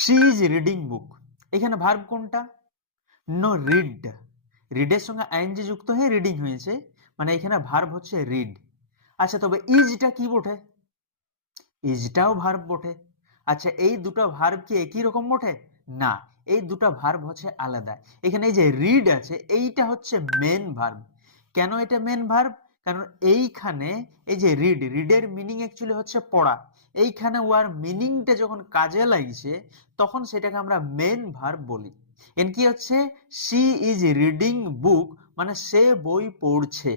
She is reading book, এখানে verb কোনটা? No, read. রিডের সঙ্গে আইএনজি যুক্ত হয়ে রিডিং হয়েছে, মানে এখানে ভার্ব হচ্ছে রিড। আচ্ছা, তবে ইজটা কি বটে? ইজটাও ভার্ব বটে। আচ্ছা, এই দুটো ভার্ব কি একই রকম বটে? না, এই দুটো ভার্ব হচ্ছে আলাদা। এখানে এই যে রিড আছে, এইটা হচ্ছে মেন ভার্ব। কেন এটা মেন ভার্ব? কারণ এইখানে এই যে রিড, রিডের মিনিং অ্যাকচুয়ালি হচ্ছে পড়া। এইখানে ওয়ার মিনিংটা যখন কাজে লাগছে, তখন সেটাকে আমরা মেন ভার্ব বলি। এন কি হচ্ছে, শি ইজ রিডিং বুক, মানে সে বই পড়ছে।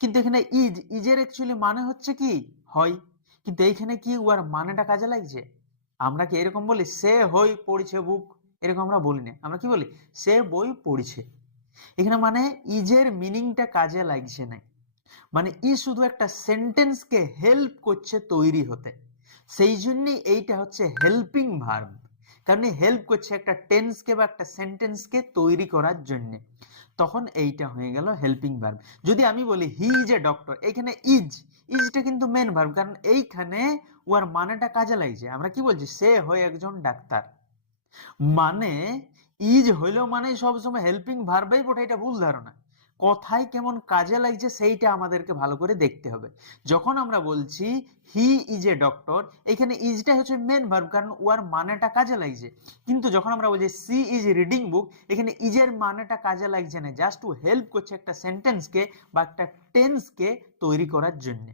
কিন্তু এখানে ইজ, ইজের অ্যাকচুয়ালি মানে হচ্ছে কি, হয়। কিন্তু এইখানে কি ওর মানেটা কাজে লাগছে? আমরা কি এরকম বলি সে হই পড়ছে বুক? এরকম আমরা বলি না, আমরা কি বলি সে বই পড়ছে। এখানে মানে ইজের মিনিংটা কাজে লাগছে না, মানে ই শুধু একটা সেন্টেন্সকে হেল্প করছে তৈরি হতে। সেই জন্যই এইটা হচ্ছে হেল্পিং ভার্ব, কারণ হেল্প করছে একটা টেন্সকে বা একটা সেন্টেন্সকে তৈরি করার জন্য। তখন এইটা হয়ে গেল হেল্পিং ভার্ব। যদি আমি বলি হি ইজ এ ডক্টর, এখানে ইজ, ইজটা কিন্তু মেন ভার্ব, কারণ এইখানে ওর মানেটা কাজে লাগছে। আমরা কি বলছি, সে হয় একজন ডাক্তার। মানে ইজ হইলেও মানে সবসময় হেল্পিং ভার্বেই বটে, এটা ভুল ধারণা। কথায় কেমন কাজে লাগছে সেইটা আমাদেরকে ভালো করে দেখতে হবে। যখন আমরা বলছি হি ইজ এ ডক্টর, এখানে ইজটা হচ্ছে মেন ভার্ব, কারণ ওর মানেটা কাজে লাগছে। কিন্তু যখন আমরা বলছি সি ইজ রিডিং বুক, এখানে ইজের মানেটা কাজে লাগছে না, জাস্ট টু হেল্প করছে একটা সেন্টেন্সকে বা একটা টেন্সকে তৈরি করার জন্য।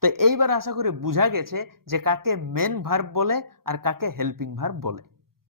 তো এইবার আশা করি বোঝা গেছে যে কাকে মেন ভার্ব বলে আর কাকে হেল্পিং ভার্ব বলে।